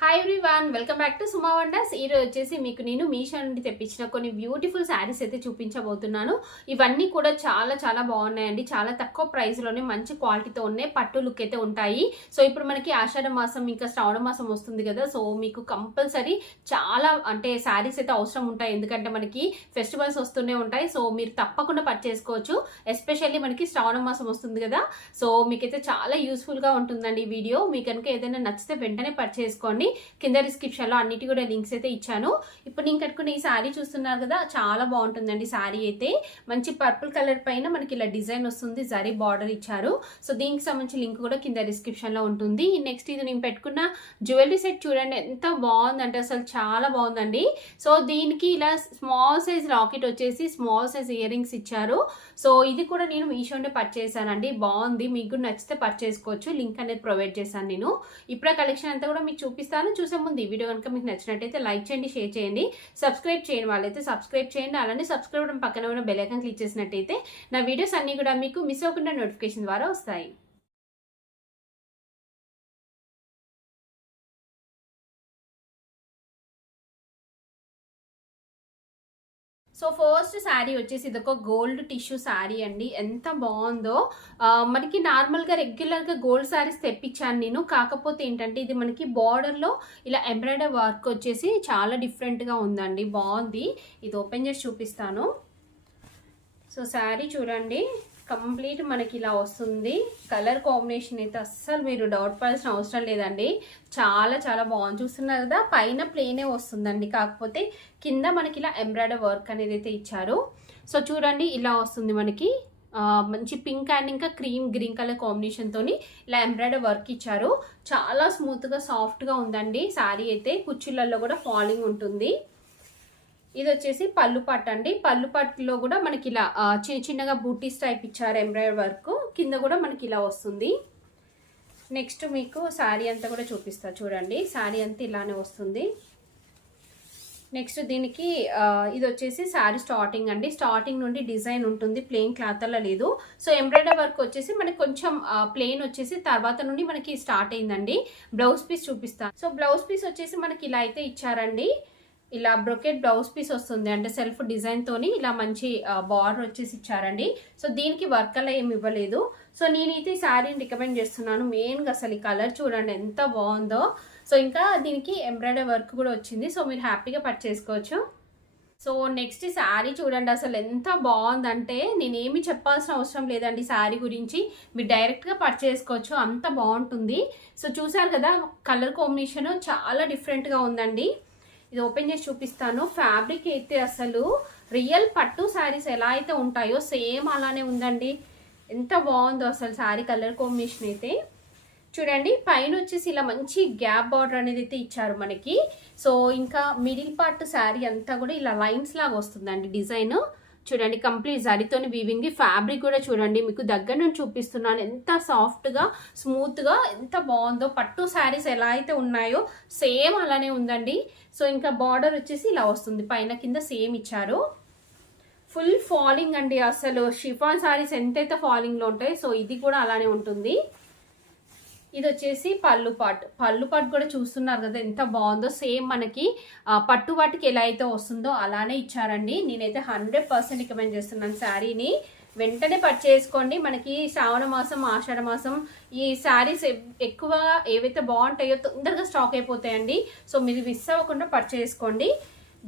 Hi everyone welcome back to Suma wonders ఈరోజు వచ్చేసి మీకు నేను మీషో నుండి తెప్పించిన కొన్ని బ్యూటిఫుల్ శారీస్ అయితే చూపించబోతున్నాను. ఇవన్నీ కూడా చాలా చాలా బాగున్నాయండి. చాలా తక్కువ ప్రైస్లోనే మంచి క్వాలిటీతో ఉన్నాయి. పట్టు లుక్ అయితే ఉంటాయి. సో ఇప్పుడు మనకి ఆషాఢ మాసం ఇంకా శ్రావణ మాసం వస్తుంది కదా. సో మీకు కంపల్సరీ చాలా అంటే శారీస్ అయితే అవసరం ఉంటాయి. ఎందుకంటే మనకి ఫెస్టివల్స్ వస్తూనే ఉంటాయి. సో మీరు తప్పకుండా పర్చేసుకోవచ్చు ఎస్పెషల్లీ మనకి శ్రావణ మాసం వస్తుంది కదా. సో మీకైతే చాలా యూస్ఫుల్గా ఉంటుందండి ఈ వీడియో మీకు కనుక ఏదైనా నచ్చితే వెంటనే పర్చేసుకోండి కింద డిస్క్రిప్షన్లో అన్నిటి కూడా లింక్స్ అయితే ఇచ్చాను. ఇప్పుడు నేను కట్టుకున్న ఈ శారీ చూస్తున్నారు కదా చాలా బాగుంటుందండి శారీ అయితే. మంచి పర్పుల్ కలర్ పైన మనకి ఇలా డిజైన్ వస్తుంది జరీ బార్డర్ ఇచ్చారు. సో దీనికి సంబంధించి లింక్ కూడా కింద డిస్క్రిప్షన్లో ఉంటుంది. నెక్స్ట్ ఇది నేను పెట్టుకున్న జ్యువెలరీ సెట్ చూడండి ఎంత బాగుందంటే అసలు చాలా బాగుందండి. సో దీనికి ఇలా స్మాల్ సైజ్ రాకెట్ వచ్చేసి స్మాల్ సైజ్ ఇయర్ రింగ్స్ ఇచ్చారు. సో ఇది కూడా నేను మీషోనే పర్చేసానండి బాగుంది. మీకు కూడా నచ్చితే పర్చేసుకోవచ్చు లింక్ అనేది ప్రొవైడ్ చేశాను నేను. ఇప్పుడు కలెక్షన్ అంతా కూడా మీకు చూపిస్తాను చూసే ముందు ఈ వీడియో కనుక మీకు నచ్చినట్టయితే లైక్ చేయండి షేర్ చేయండి. సబ్స్క్రైబ్ చేయని వాళ్ళైతే సబ్స్క్రైబ్ చేయండి. అలానే సబ్స్క్రైబ్ పక్కన ఉన్న బెల్ ఐకాన్ క్లిక్ చేసినట్టయితే నా వీడియోస్ అన్నీ కూడా మీకు మిస్ అవ్వకుండా నోటిఫికేషన్ ద్వారా వస్తాయి. సో ఫస్ట్ శారీ వచ్చేసి ఇది ఒక గోల్డ్ టిష్యూ శారీ అండి. ఎంత బాగుందో. మనకి నార్మల్గా రెగ్యులర్గా గోల్డ్ శారీస్ తెప్పించాను నేను. కాకపోతే ఏంటంటే ఇది మనకి బార్డర్లో ఇలా ఎంబ్రాయిడరీ వర్క్ వచ్చేసి చాలా డిఫరెంట్గా ఉందండి. బాగుంది. ఇది ఓపెన్ చేసి చూపిస్తాను. సో శారీ చూడండి. కంప్లీట్ మనకి ఇలా వస్తుంది. కలర్ కాంబినేషన్ అయితే అస్సలు మీరు డౌట్ పడాల్సిన అవసరం లేదండి. చాలా చాలా బాగుంది. చూస్తున్నారు కదా పైన ప్లేనే వస్తుందండి. కాకపోతే కింద మనకి ఇలా ఎంబ్రాయిడరీ వర్క్ అనేది అయితే ఇచ్చారు. సో చూడండి ఇలా వస్తుంది మనకి. మంచి పింక్ అండ్ ఇంకా క్రీమ్ గ్రీన్ కలర్ కాంబినేషన్తో ఇలా ఎంబ్రాయిడరీ వర్క్ ఇచ్చారు. చాలా స్మూత్గా సాఫ్ట్గా ఉందండి. శారీ అయితే కుర్చీలలో కూడా ఫాలింగ్ ఉంటుంది. ఇది వచ్చేసి పళ్ళు పట్టు అండి. పళ్ళు పట్టులో కూడా మనకి ఇలా చిన్న చిన్నగా బూటీస్ టైప్ ఇచ్చారు ఎంబ్రాయిడరీ వర్క్. కింద కూడా మనకి ఇలా వస్తుంది. నెక్స్ట్ మీకు శారీ అంతా కూడా చూపిస్తా చూడండి. శారీ అంతా ఇలానే వస్తుంది. నెక్స్ట్ దీనికి ఇది వచ్చేసి శారీ స్టార్టింగ్ అండి. స్టార్టింగ్ నుండి డిజైన్ ఉంటుంది. ప్లెయిన్ క్లాత్ అలా లేదు. సో ఎంబ్రాయిడరీ వర్క్ వచ్చేసి మనకి కొంచెం ప్లెయిన్ వచ్చేసి తర్వాత నుండి మనకి స్టార్ట్ అయిందండి. బ్లౌజ్ పీస్ చూపిస్తాను సో బ్లౌజ్ పీస్ వచ్చేసి మనకి ఇలా అయితే ఇచ్చారండి. ఇలా బ్రొకెట్ బ్లౌజ్ పీస్ వస్తుంది. అంటే సెల్ఫ్ డిజైన్ తోని ఇలా మంచి బార్డర్ వచ్చేసి ఇచ్చారండి. సో దీనికి వర్క్ అలా ఏమి ఇవ్వలేదు. సో నేనైతే ఈ శారీని రికమెండ్ చేస్తున్నాను. మెయిన్గా అసలు ఈ కలర్ చూడండి ఎంత బాగుందో. సో ఇంకా దీనికి ఎంబ్రాయిడరీ వర్క్ కూడా వచ్చింది. సో మీరు హ్యాపీగా పర్చేసుకోవచ్చు సో నెక్స్ట్ శారీ చూడండి. అసలు ఎంత బాగుందంటే నేనేమి చెప్పాల్సిన అవసరం లేదండి శారీ గురించి. మీరు డైరెక్ట్గా పర్చేసుకోవచ్చు అంత బాగుంటుంది. సో చూసారు కదా కలర్ కాంబినేషన్ చాలా డిఫరెంట్గా ఉందండి. ఇది ఓపెన్ చేసి చూపిస్తాను. ఫ్యాబ్రిక్ అయితే అసలు రియల్ పట్టు శారీస్ ఎలా అయితే ఉంటాయో సేమ్ అలానే ఉందండి. ఎంత బాగుందో అసలు శారీ కలర్ కాంబినేషన్ అయితే. చూడండి పైన వచ్చేసి ఇలా మంచి గ్యాప్ బార్డర్ అనేది అయితే ఇచ్చారు మనకి. సో ఇంకా మిడిల్ పార్ట్ శారీ అంతా కూడా ఇలా లైన్స్ లాగా వస్తుందండి డిజైన్. చూడండి కంప్లీట్ జరితోని వీవింగ్ ఫ్యాబ్రిక్ కూడా చూడండి మీకు దగ్గర నుంచి చూపిస్తున్నాను. ఎంత సాఫ్ట్గా స్మూత్గా ఎంత బాగుందో పట్టు శారీస్ ఎలా అయితే ఉన్నాయో సేమ్ అలానే ఉందండి. సో ఇంకా బార్డర్ వచ్చేసి ఇలా వస్తుంది. పైన కింద సేమ్ ఇచ్చారు. ఫుల్ ఫాలింగ్ అండి అసలు. షిఫాన్ శారీస్ ఎంతైతే ఫాలింగ్లో ఉంటాయి సో ఇది కూడా అలానే ఉంటుంది. ఇది వచ్చేసి పళ్ళు పాట్. పళ్ళు పాట్ కూడా చూస్తున్నారు కదా ఎంత బాగుందో. సేమ్ మనకి పట్టు వాటికి ఎలా అయితే వస్తుందో అలానే ఇచ్చారండి. నేనైతే హండ్రెడ్ పర్సెంట్ రికమెండ్ చేస్తున్నాను శారీని. వెంటనే పర్చేసుకోండి మనకి శ్రావణ మాసం ఆషాఢ మాసం ఈ శారీస్ ఎక్కువ ఏవైతే బాగుంటాయో తొందరగా స్టాక్ అయిపోతాయండి. సో మీరు మిస్ అవ్వకుండా పర్చేసుకోండి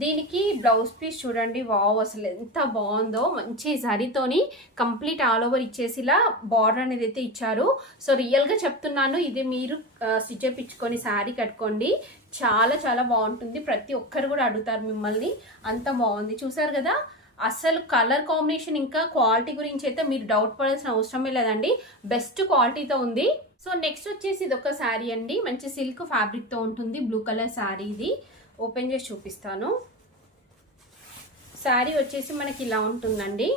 దీనికి బ్లౌజ్ పీస్ చూడండి. వావ్ అసలు ఎంత బాగుందో. మంచి జరీతోని కంప్లీట్ ఆల్ ఓవర్ ఇచ్చేసిలా బార్డర్ అనేది అయితే ఇచ్చారు. సో రియల్గా చెప్తున్నాను ఇది మీరు స్టిచ్ చేయించుకొని శారీ కట్టుకోండి. చాలా చాలా బాగుంటుంది. ప్రతి ఒక్కరు కూడా అడుగుతారు మిమ్మల్ని. అంత బాగుంది. చూసారు కదా? అసలు కలర్ కాంబినేషన్ ఇంకా క్వాలిటీ గురించి అయితే మీరు డౌట్ పడాల్సిన అవసరమే లేదండి. బెస్ట్ క్వాలిటీతో ఉంది. సో నెక్స్ట్ వచ్చేసి ఇది ఒక శారీ అండి. మంచి సిల్క్ ఫ్యాబ్రిక్తో ఉంటుంది. బ్లూ కలర్ శారీ ఇది. ఓపెన్ చేసి చూపిస్తాను. శారీ వచ్చేసి మనకి ఇలా ఉంటుందండి.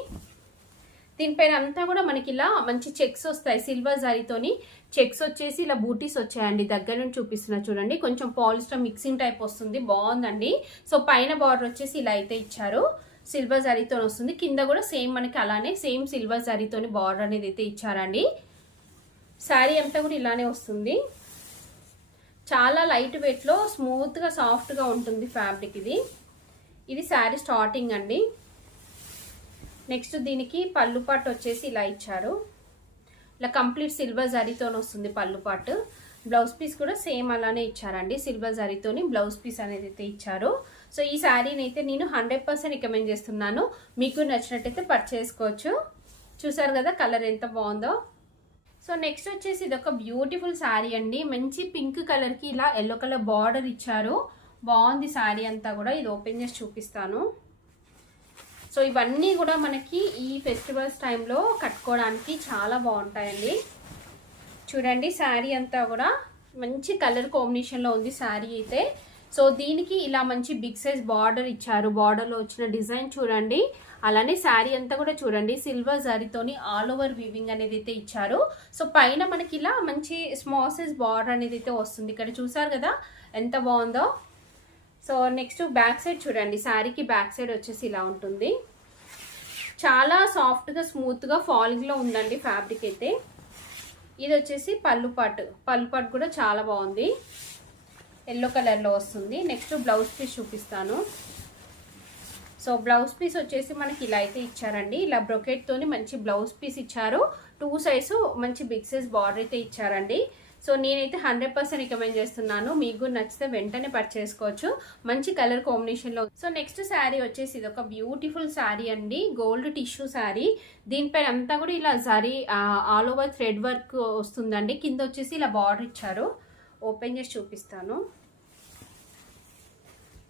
దీనిపైన అంతా కూడా మనకి ఇలా మంచి చెక్స్ వస్తాయి సిల్వర్ జరీతోని చెక్స్ వచ్చేసి ఇలా బూటీస్ వచ్చాయండి. దగ్గర నుంచి చూపిస్తున్నా చూడండి. కొంచెం పాలిస్టర్ మిక్సింగ్ టైప్ వస్తుంది. బాగుందండి. సో పైన బార్డర్ వచ్చేసి ఇలా అయితే ఇచ్చారు. సిల్వర్ జరీతో వస్తుంది. కింద కూడా సేమ్ మనకి అలానే సేమ్ సిల్వర్ జరీతోని బార్డర్ అనేది అయితే ఇచ్చారండి. శారీ అంతా కూడా ఇలానే వస్తుంది. చాలా లైట్ వెయిట్లో స్మూత్గా సాఫ్ట్గా ఉంటుంది ఫ్యాబ్రిక్ ఇది. ఇది శారీ స్టార్టింగ్ అండి. నెక్స్ట్ దీనికి పళ్ళు పాటు వచ్చేసి ఇలా ఇచ్చారు. ఇలా కంప్లీట్ సిల్వర్ జరీతో వస్తుంది పళ్ళు పాటు. బ్లౌజ్ పీస్ కూడా సేమ్ అలానే ఇచ్చారండి. సిల్వర్ జరీతోని బ్లౌజ్ పీస్ అనేది అయితే ఇచ్చారు. సో ఈ శారీని అయితే నేను హండ్రెడ్ పర్సెంట్ రికమెండ్ చేస్తున్నాను. మీకు నచ్చినట్టయితే పర్చేసుకోవచ్చు చూసారు కదా కలర్ ఎంత బాగుందో? సో నెక్స్ట్ వచ్చేసి ఇది ఒక బ్యూటిఫుల్ శారీ అండి. మంచి పింక్ కలర్కి ఇలా ఎల్లో కలర్ బార్డర్ ఇచ్చారు. బాగుంది శారీ అంతా కూడా. ఇది ఓపెన్ చేసి చూపిస్తాను. సో ఇవన్నీ కూడా మనకి ఈ ఫెస్టివల్స్ టైంలో కట్టుకోవడానికి చాలా బాగుంటాయండి. చూడండి శారీ అంతా కూడా. మంచి కలర్ కాంబినేషన్లో ఉంది శారీ అయితే. సో దీనికి ఇలా మంచి బిగ్ సైజ్ బార్డర్ ఇచ్చారు. బార్డర్లో వచ్చిన డిజైన్ చూడండి. అలానే శారీ అంతా కూడా చూడండి. సిల్వర్ జరీతోని ఆల్ ఓవర్ వీవింగ్ అనేది అయితే ఇచ్చారు. సో పైన మనకి ఇలా మంచి స్మాల్ సైజ్ బార్డర్ అనేది అయితే వస్తుంది. ఇక్కడ చూసారు కదా ఎంత బాగుందో. సో నెక్స్ట్ బ్యాక్ సైడ్ చూడండి. శారీకి బ్యాక్ సైడ్ వచ్చేసి ఇలా ఉంటుంది. చాలా సాఫ్ట్గా స్మూత్గా ఫాలింగ్లో ఉందండి ఫ్యాబ్రిక్ అయితే. ఇది వచ్చేసి పళ్ళు పట్టు. పళ్ళు పాటు కూడా చాలా బాగుంది. ఎల్లో కలర్లో వస్తుంది. నెక్స్ట్ బ్లౌజ్ పీస్ చూపిస్తాను. సో బ్లౌజ్ పీస్ వచ్చేసి మనకి ఇలా అయితే ఇచ్చారండి. ఇలా బ్రొకెట్తోని మంచి బ్లౌజ్ పీస్ ఇచ్చారు. టూ సైజు మంచి బిగ్ సైజ్ బార్డర్ అయితే ఇచ్చారండి. సో నేనైతే హండ్రెడ్ పర్సెంట్ రికమెండ్ చేస్తున్నాను. మీకు కూడా నచ్చితే వెంటనే పర్చేసుకోవచ్చు మంచి కలర్ కాంబినేషన్లో సో నెక్స్ట్ శారీ వచ్చేసి ఇది ఒక బ్యూటిఫుల్ శారీ అండి. Gold tissue sari. దీనిపైన అంతా కూడా ఇలా zari all over thread work వస్తుందండి. కింద వచ్చేసి ఇలా బార్డర్ ఇచ్చారు. ఓపెన్ చేసి చూపిస్తాను.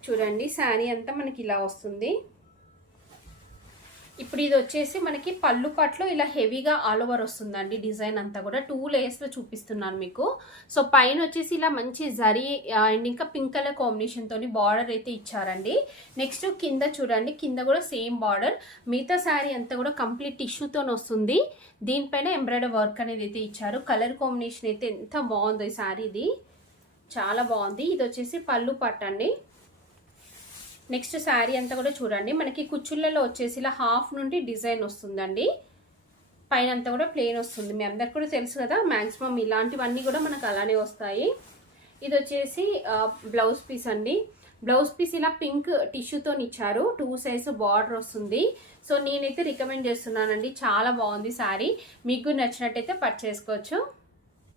చూడండి శారీ అంతా మనకి ఇలా వస్తుంది. ఇప్పుడు ఇది వచ్చేసి మనకి పళ్ళు పట్లు ఇలా హెవీగా ఆల్ ఓవర్ వస్తుందండి డిజైన్ అంతా కూడా. టూ లేయర్స్లో చూపిస్తున్నాను మీకు. సో పైన వచ్చేసి ఇలా మంచి జరీ అండ్ ఇంకా పింక్ కలర్ కాంబినేషన్తో బార్డర్ అయితే ఇచ్చారండి. నెక్స్ట్ కింద చూడండి. కింద కూడా సేమ్ బార్డర్ మిగతా శారీ అంతా కూడా కంప్లీట్ టిష్యూతో వస్తుంది. దీనిపైన ఎంబ్రాయిడరీ వర్క్ అనేది అయితే ఇచ్చారు. కలర్ కాంబినేషన్ అయితే ఎంత బాగుందో ఈ శారీది. చాలా బాగుంది. ఇది వచ్చేసి పళ్ళు పట్టండి. నెక్స్ట్ శారీ అంతా కూడా చూడండి. మనకి కుచ్చుళ్ళలో వచ్చేసి ఇలా హాఫ్ నుండి డిజైన్ వస్తుందండి. పైన అంతా కూడా ప్లేన్ వస్తుంది. మీ అందరికి కూడా తెలుసు కదా మ్యాక్సిమం ఇలాంటివన్నీ కూడా మనకు అలానే వస్తాయి. ఇది వచ్చేసి బ్లౌజ్ పీస్ అండి. బ్లౌజ్ పీస్ ఇలా పింక్ టిష్యూతో ఇచ్చారు. టూ సైజ్ బార్డర్ వస్తుంది. సో నేనైతే రికమెండ్ చేస్తున్నానండి. చాలా బాగుంది శారీ. మీకు నచ్చినట్టయితే పర్చేసుకోవచ్చు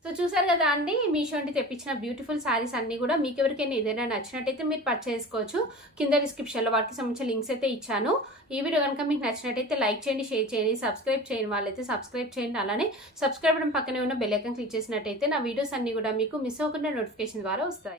సో చూసారు కదా అండి మీషో నుండి తెప్పించిన బ్యూటిఫుల్ శారీస్ అన్ని కూడా మీకు ఎవరికైనా ఏదైనా నచ్చినట్టయితే మీరు పర్చేస్ చేసుకోవచ్చు. కింద డిస్క్రిప్షన్లో వాటికి సంబంధించిన లింక్స్ అయితే ఇచ్చాను. ఈ వీడియో కనుక మీకు నచ్చినట్టయితే లైక్ చేయండి షేర్ చేయండి సబ్స్క్రైబ్ చేయని వాళ్ళైతే సబ్స్క్రైబ్ చేయండి. అలానే సబ్స్క్రైబ్ పక్కనే ఉన్న బెల్లైకన్ క్లిక్ చేసినట్టయితే నా వీడియోస్ అన్ని కూడా మీకు మిస్ అవ్వకుండా నోటిఫికేషన్ ద్వారా వస్తాయి.